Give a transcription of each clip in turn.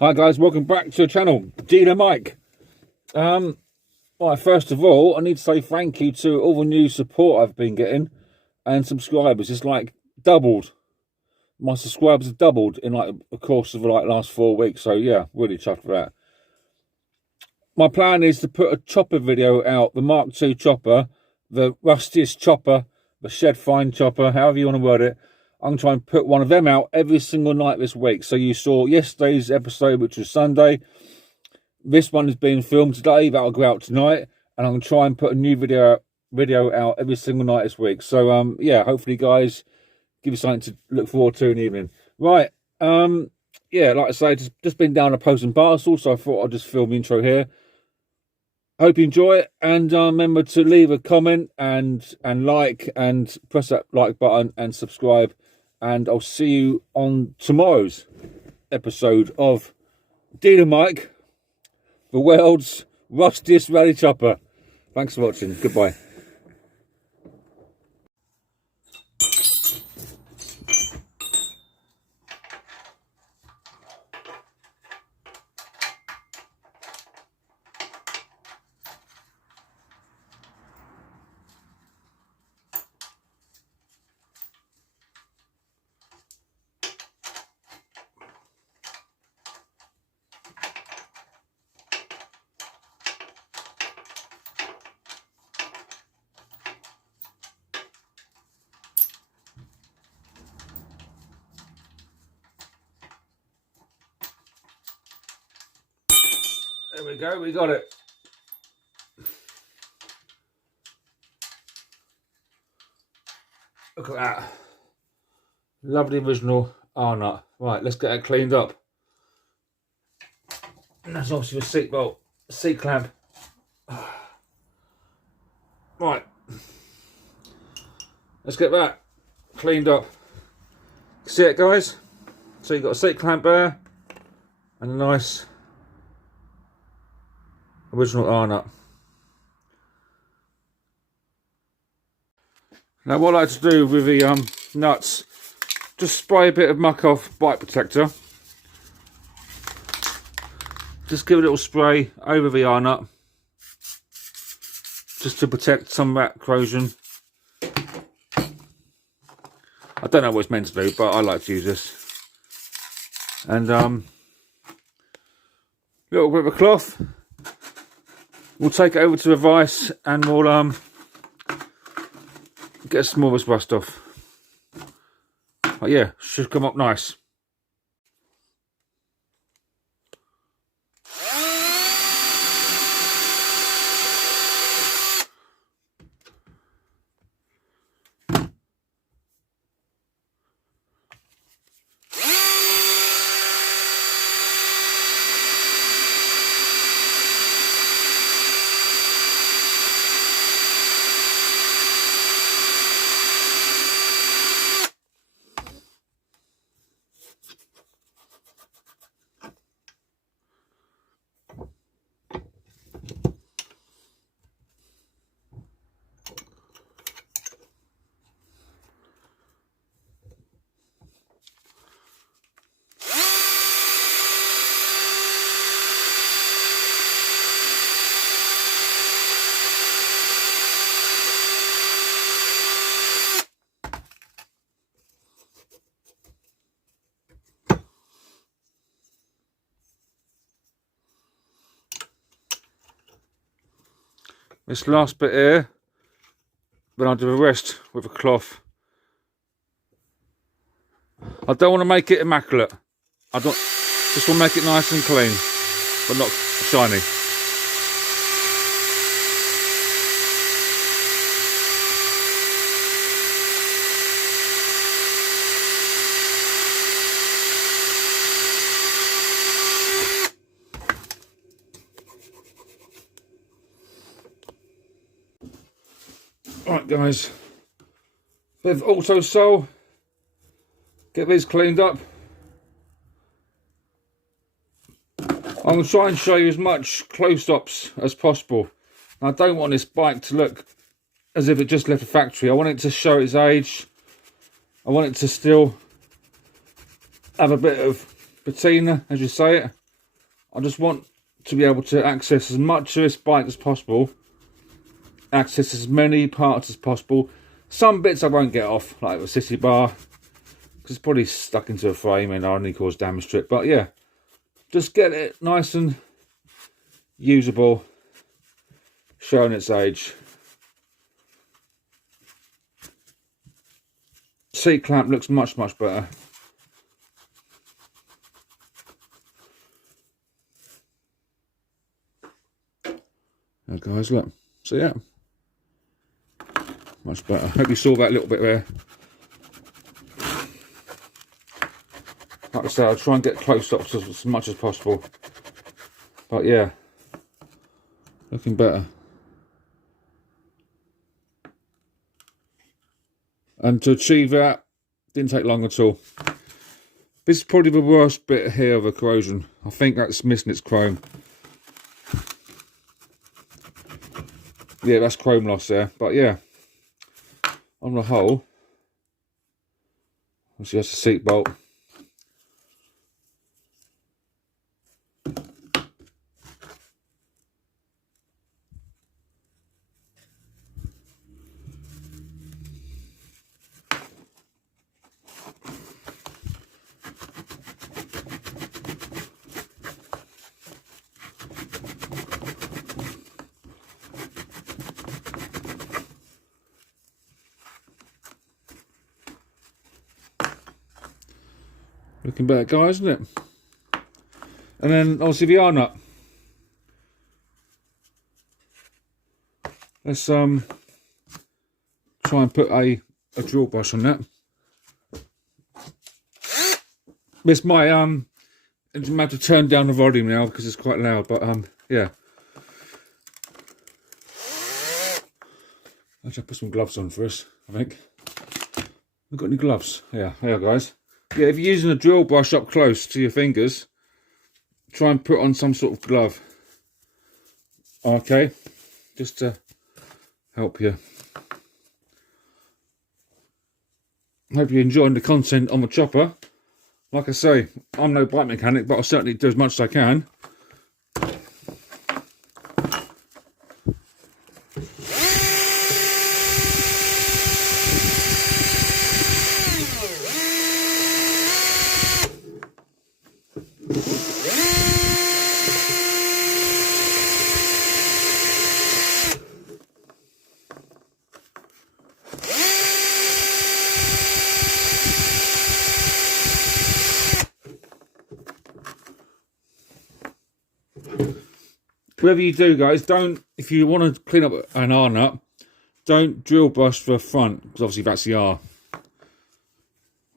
Hi guys, welcome back to the channel, Dealer Mike. Right, first of all, I need to say thank you to all the new support I've been getting and subscribers. It's like doubled. My subscribers have doubled in like the course of like last 4 weeks. So yeah, really chuffed for that. My plan is to put a chopper video out, the Mark II chopper, the rustiest chopper, the shed fine chopper, however you want to word it. I'm going to try and put one of them out every single night this week. So you saw yesterday's episode, which was Sunday. This one is being filmed today. That'll go out tonight. And I'm going to try and put a new video out every single night this week. So, yeah, hopefully, guys, give you something to look forward to in the evening. Right. Yeah, like I say, just been down a post and parcel. So I thought I'd just film the intro here. Hope you enjoy it, and remember to leave a comment and like and press that like button and subscribe, and I'll see you on tomorrow's episode of Dealer Mike, the world's rustiest rally chopper. Thanks for watching. Goodbye. There we go, we got it. Look at that. Lovely original R-nut. Right, let's get it cleaned up. And that's obviously the seat belt, seat clamp. Right. Let's get that cleaned up. See it, guys? So you've got a seat clamp there and a nice original R-nut. Now what I like to do with the nuts, just spray a bit of muck off bike protector. Just give a little spray over the R-nut, just to protect some of that corrosion. I don't know what it's meant to do, but I like to use this. And little bit of a cloth. We'll take it over to the vise and we'll get some more of this rust off. But yeah, should come up nice. This last bit here, then I'll do the rest with a cloth. I don't want to make it immaculate. I don't, just want to make it nice and clean, but not shiny. Right guys, with auto sole, get these cleaned up. I'm going to try and show you as much close-ups as possible. I don't want this bike to look as if it just left the factory. I want it to show its age. I want it to still have a bit of patina, as you say it. I just want to be able to access as much of this bike as possible, access as many parts as possible. Some bits I won't get off, like the city bar, because it's probably stuck into a frame and I only cause damage to it. But yeah, just get it nice and usable, showing its age. Seat clamp looks much better. There guys, look. So yeah, much better. Hope you saw that little bit there. Like I say, I'll try and get close up as much as possible. But yeah, looking better. And to achieve that, didn't take long at all. This is probably the worst bit here of the corrosion. I think that's missing its chrome. Yeah, that's chrome loss there. But yeah, on the whole, obviously that's a seat bolt. Looking better, guys, isn't it? And then obviously the R nut. Let's try and put a drill brush on that. This might have to turn down the volume now because it's quite loud, but yeah. Actually, I'll put some gloves on first, I think. I've got any gloves? Yeah, there guys. Yeah, if you're using a drill brush up close to your fingers, try and put on some sort of glove. Okay, just to help you. Hope you're enjoying the content on the chopper. Like I say, I'm no bike mechanic, but I'll certainly do as much as I can. Whatever you do, guys, don't, if you want to clean up an R nut, don't drill brush the front, because obviously that's the R.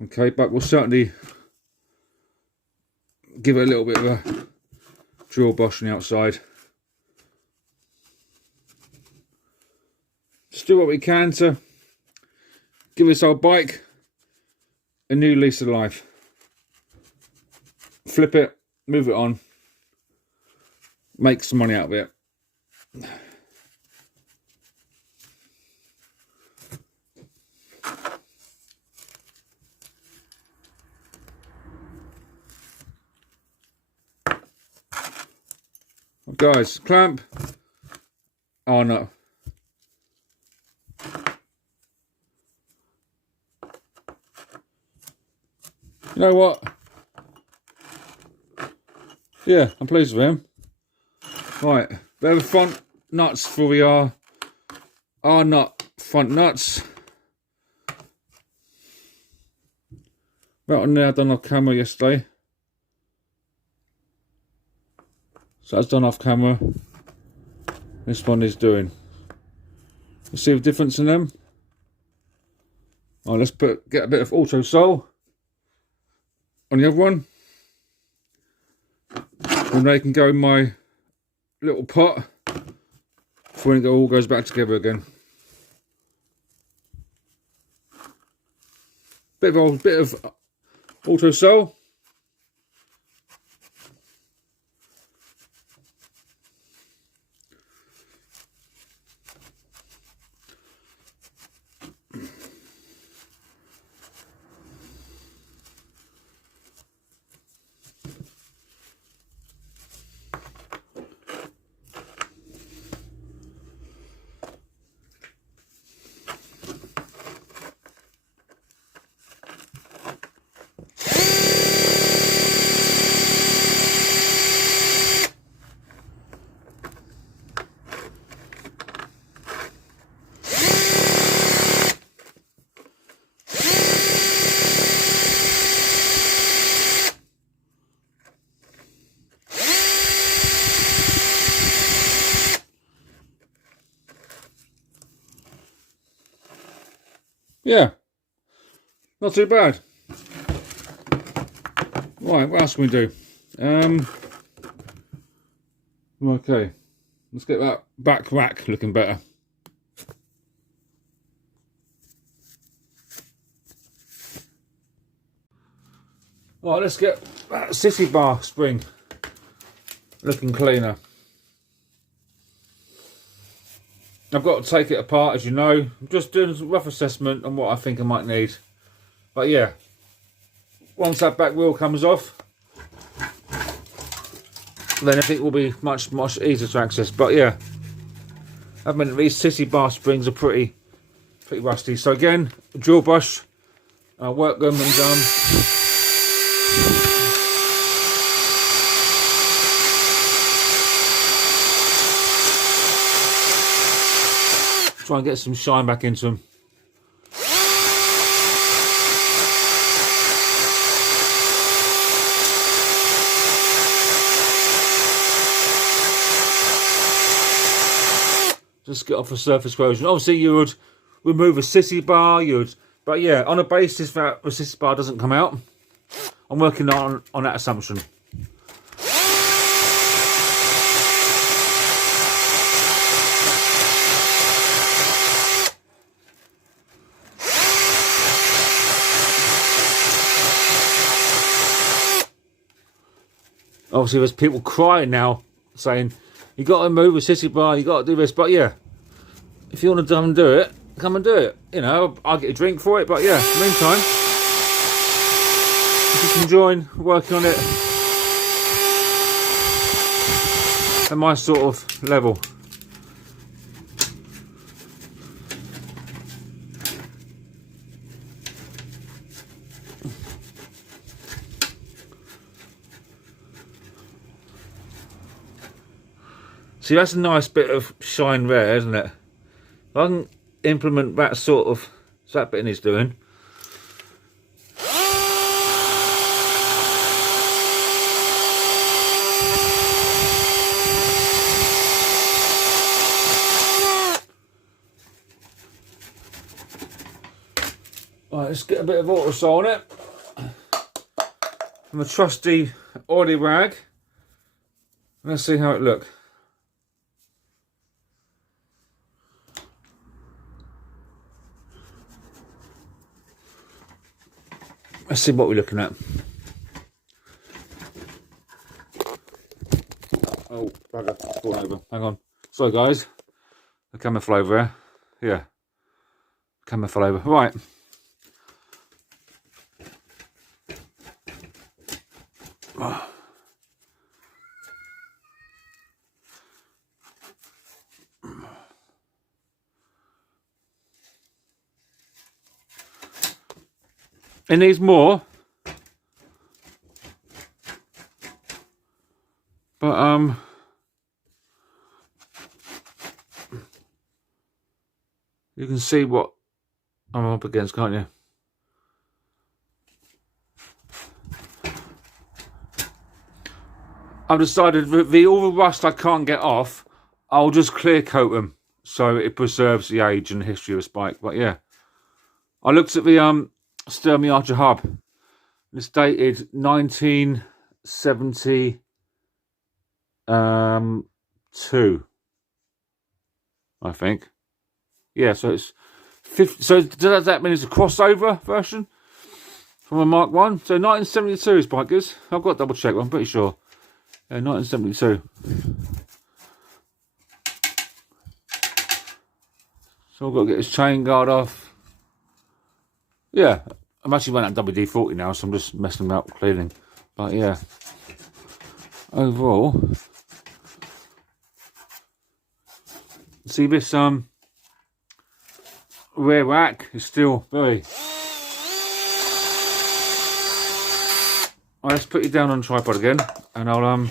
Okay, but we'll certainly give it a little bit of a drill brush on the outside. Just do what we can to give this old bike a new lease of life. Flip it, move it on. Make some money out of it. Guys, clamp. Oh no. You know what? Yeah, I'm pleased with him. Right, there are the front nuts for the R nut front nuts. That one there I done off camera yesterday. So that's done off camera. This one is doing. You see the difference in them? Oh, let's get a bit of auto sole on the other one. And they can go in my little pot before it all goes back together again. Bit of auto sole. yeah, not too bad. Right, what else can we do? Okay, let's get that back rack looking better. Right, let's get that sissy bar spring looking cleaner. I've got to take it apart, as you know. I'm just doing a rough assessment on what I think I might need. But yeah, once that back wheel comes off, then I think it will be much easier to access. But yeah, I mean, these sissy bar springs are pretty rusty. So again, drill brush, work them and done. Try and get some shine back into them. Just get off the surface corrosion. Obviously you would remove a sissy bar, but yeah, on a basis that a sissy bar doesn't come out, I'm working on that assumption. Obviously there's people crying now, saying, you got to move a sissy bar, you got to do this. But yeah, if you want to come and do it, come and do it. You know, I'll get a drink for it. But yeah, in the meantime, if you can join working on it at my sort of level. See, that's a nice bit of shine there, isn't it? If I can implement that sort of, so that bit he's doing. Right, let's get a bit of autosol on it. From a trusty oily rag. Let's see how it looks. Let's see what we're looking at. Oh, bugger, falling over. Hang on. Sorry, guys. The camera fell over there. Yeah. Camera fell over. Right. It needs more, but you can see what I'm up against, can't you? I've decided that all the rust I can't get off, I'll just clear coat them so it preserves the age and history of the spike. But yeah, I looked at the Sturmy Archer hub. It's dated 1972. I think. Yeah, so it's 50. So does that mean it's a crossover version from a Mark 1? So 1972 is bikers. I've got to double check, but I'm pretty sure. Yeah, 1972. So I've got to get this chain guard off. Yeah, I'm actually running at WD-40 now, so I'm just messing them up cleaning. But yeah, overall, see this rear rack is still very. Right, let's put you down on the tripod again, and I'll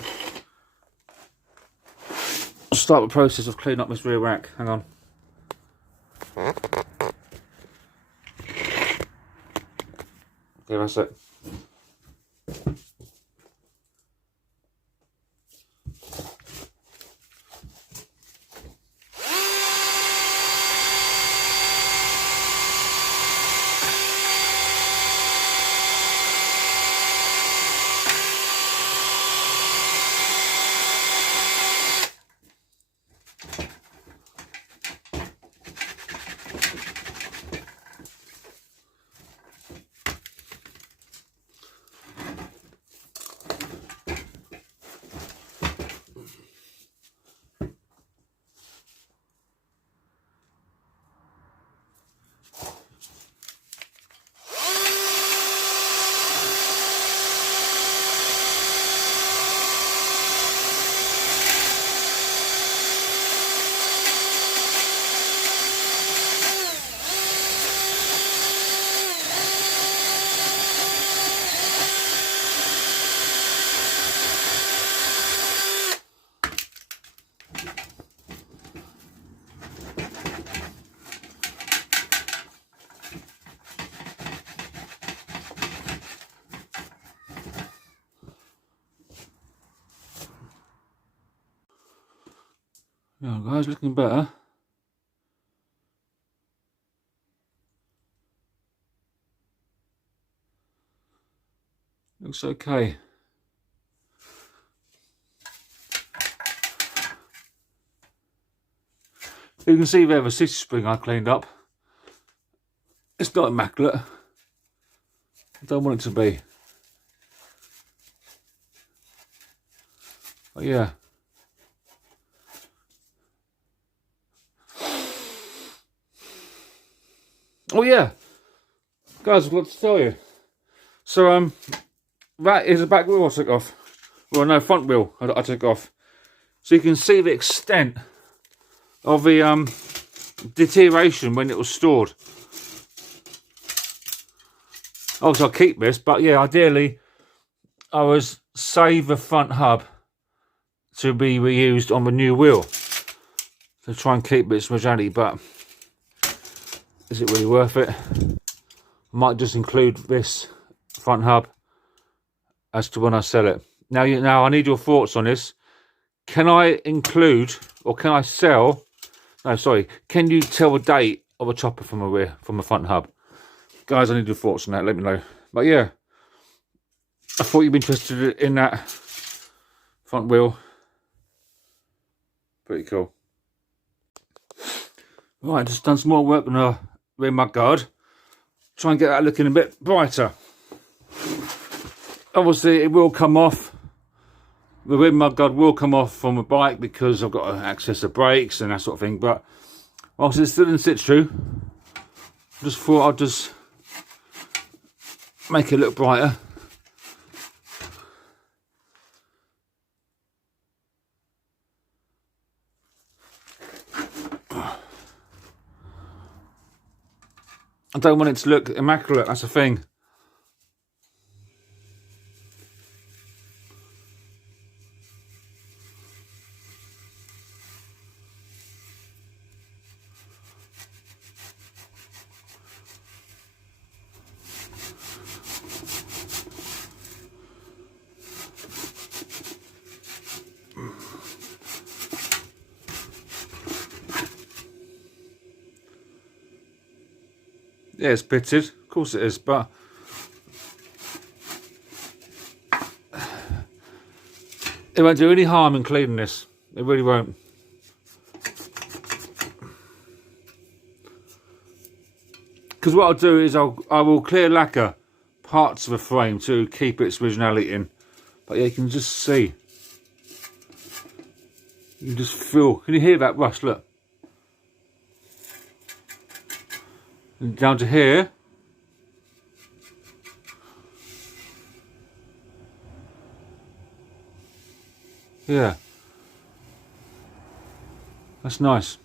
start the process of cleaning up this rear rack. Hang on. Okay, that's it. Yeah, guys, looking better. Looks okay. You can see there the city spring I cleaned up. It's not immaculate. I don't want it to be. But yeah. Oh yeah, guys, I've got to tell you. So that is the back wheel I took off. Well, no, front wheel I took off. So you can see the extent of the deterioration when it was stored. Obviously I'll keep this, but yeah, ideally I was save the front hub to be reused on the new wheel. To try and keep its originality, but is it really worth it? I might just include this front hub as to when I sell it. Now I need your thoughts on this. Can I include, or can I sell, no sorry, can you tell the date of a chopper from a rear, from a front hub? Guys, I need your thoughts on that, let me know. But yeah, I thought you'd be interested in that front wheel. Pretty cool. Right, just done some more work on the rear mudguard. Try and get that looking a bit brighter. Obviously it will come off. The rear mudguard will come off from the bike because I've got to access the brakes and that sort of thing. But whilst it's still in situ, I just thought I'd just make it look brighter. I don't want it to look immaculate, that's the thing. Yeah, it's pitted, of course it is, but it won't do any harm in cleaning this. It really won't. Because what I'll do is I will clear lacquer parts of the frame to keep its originality in. But yeah, you can just see. You can just feel. Can you hear that rust? Look. And down to here. Yeah. That's nice.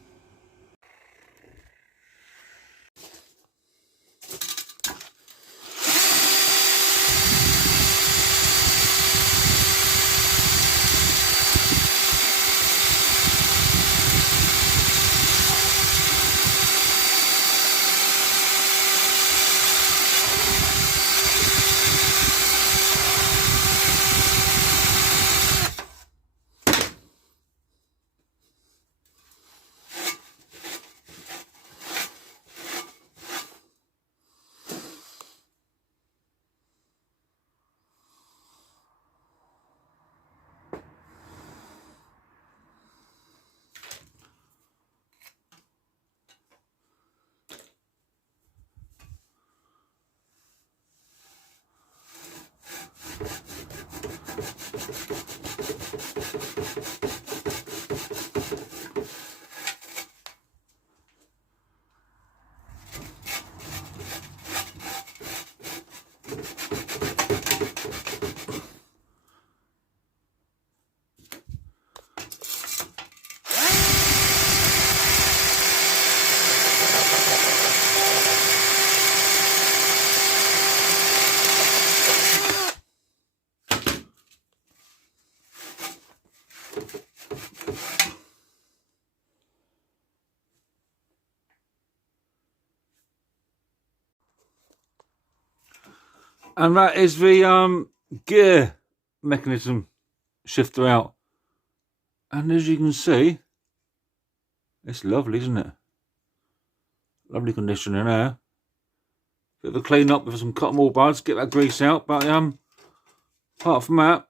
And that is the gear mechanism shifter out. And as you can see, It's lovely, isn't it? Lovely condition in there. Bit of a clean up with some cotton wool buds, get that grease out. But apart from that,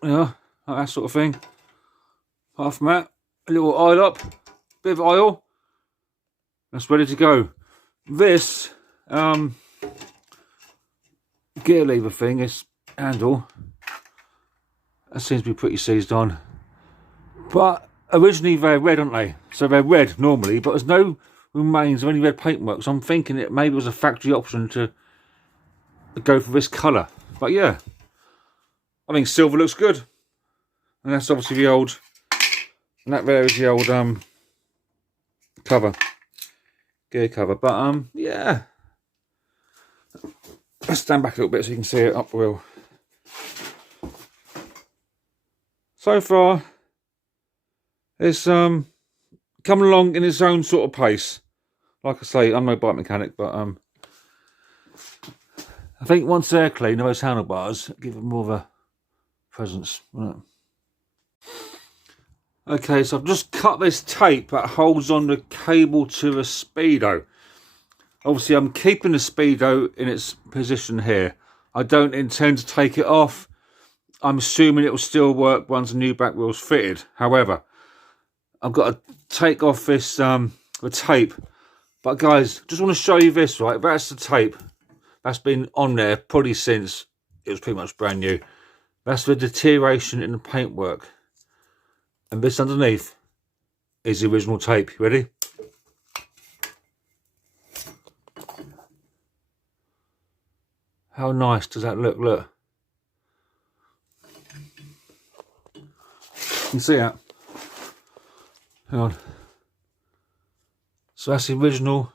like that sort of thing. Apart from that, a little oil up, bit of oil. That's ready to go. This gear lever thing, this handle, that seems to be pretty seized on. But originally they're red, aren't they? So they're red normally, but there's no remains of any red paintwork. So I'm thinking it maybe was a factory option to go for this colour. But yeah, I think silver looks good. And that's obviously the old, and that there is the old cover, gear cover. But yeah, let's stand back a little bit so you can see it up the wheel. So far, it's coming along in its own sort of pace. Like I say, I'm no bike mechanic, but I think once they're clean, those handlebars give it more of a presence, won't it? Okay, so I've just cut this tape that holds on the cable to the speedo. Obviously, I'm keeping the speedo in its position here. I don't intend to take it off. I'm assuming it will still work once the new back wheel's fitted. However, I've got to take off this the tape. But guys, just want to show you this, right? That's the tape that's been on there probably since it was pretty much brand new. That's the deterioration in the paintwork. And this underneath is the original tape. You ready? How nice does that look? Look. You can see that. Hang on. So that's the original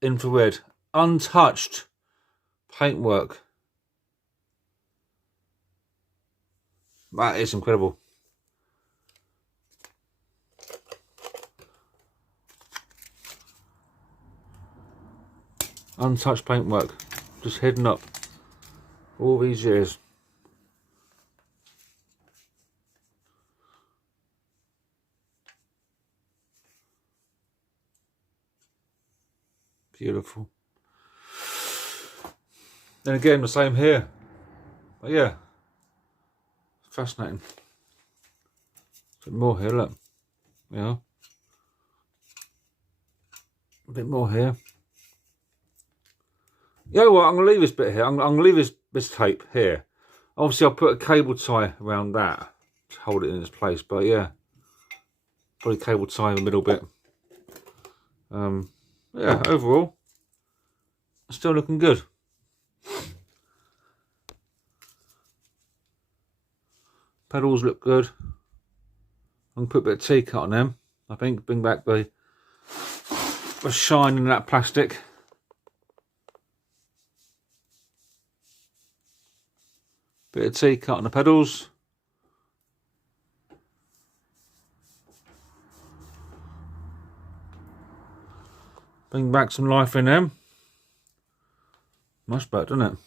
infrared, untouched paintwork. That is incredible. Untouched paintwork, just hidden up all these years. Beautiful. Then again, the same here. But yeah, fascinating. A bit more here, look. Yeah. A bit more here. Yeah, well, I'm going to leave this bit here. I'm going to leave this tape here. Obviously, I'll put a cable tie around that to hold it in its place. But yeah, probably cable tie in the middle bit. Yeah, overall, still looking good. Pedals look good. I'm going to put a bit of T-cut on them. I think bring back the shine in that plastic. Bit of T-cut on the pedals. Bring back some life in them. Much better, doesn't it?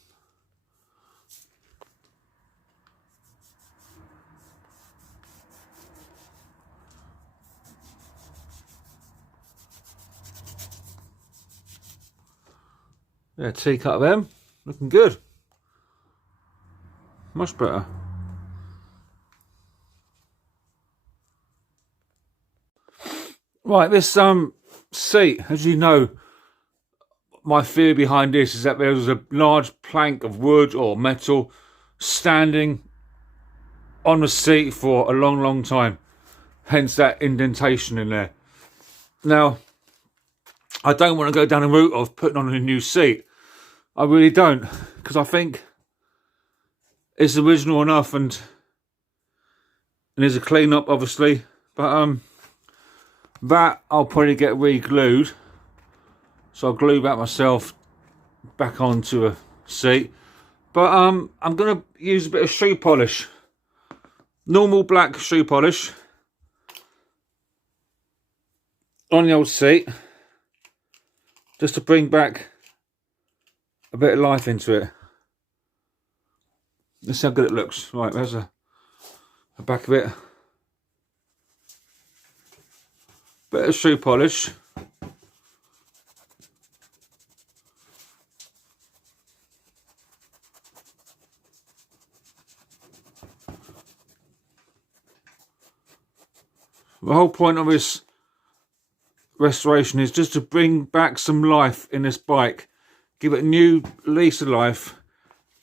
Yeah, T-cut of them. Looking good. Much better. Right, this seat, as you know, my fear behind this is that there was a large plank of wood or metal standing on the seat for a long time, hence that indentation in there. Now, I don't want to go down the route of putting on a new seat. I really don't, because I think it's original enough, and there's a clean up obviously, but that I'll probably get re-glued. So I'll glue that myself back onto a seat. But I'm going to use a bit of shoe polish. Normal black shoe polish on the old seat. Just to bring back a bit of life into it. Let's see how good it looks. Right, there's the back of it. Bit of shoe polish. The whole point of this restoration is just to bring back some life in this bike, give it a new lease of life,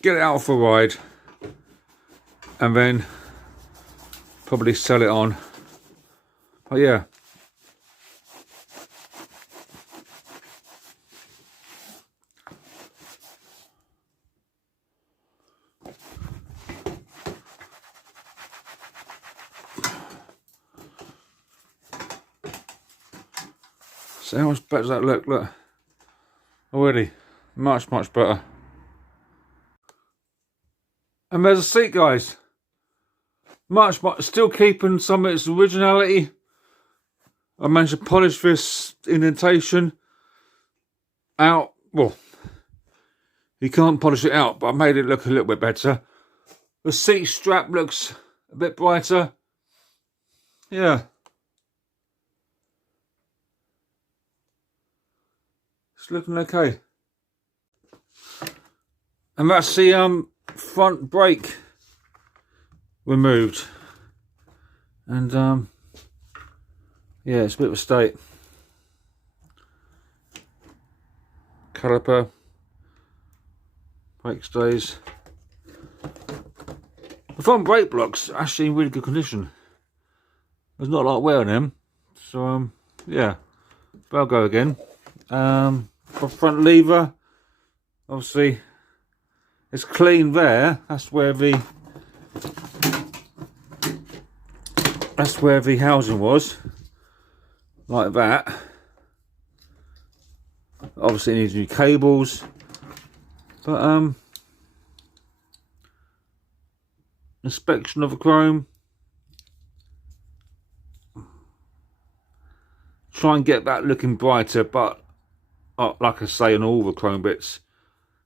get it out for a ride, and then probably sell it on. But yeah, so how much better does that look? Look, already much better. And there's a seat, guys. Much, still keeping some of its originality. I managed to polish this indentation out. Well, you can't polish it out, but I made it look a little bit better. The seat strap looks a bit brighter. Yeah. It's looking okay. And that's the front brake removed, and yeah, it's a bit of a state. Caliper, brake stays. The front brake blocks are actually in really good condition. There's not a lot of wear on them, so yeah, but I'll go again. The front lever, obviously, it's clean there. That's where the housing was, like that. Obviously it needs new cables, but inspection of the chrome, try and get that looking brighter, but like I say, on all the chrome bits,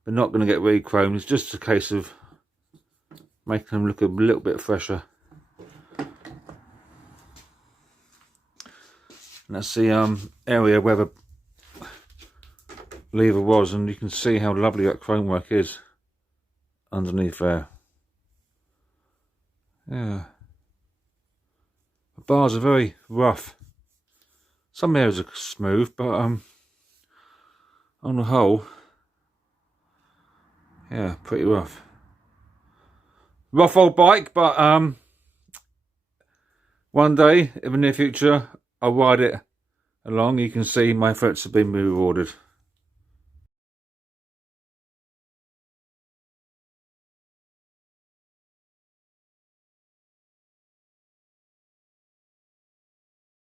they're not going to get re-chromed. It's just a case of making them look a little bit fresher. And that's the area where the lever was, and you can see how lovely that chrome work is underneath there. Yeah, the bars are very rough. Some areas are smooth, but on the whole, yeah, pretty rough. Rough old bike, but one day in the near future I'll ride it along. You can see my efforts have been rewarded.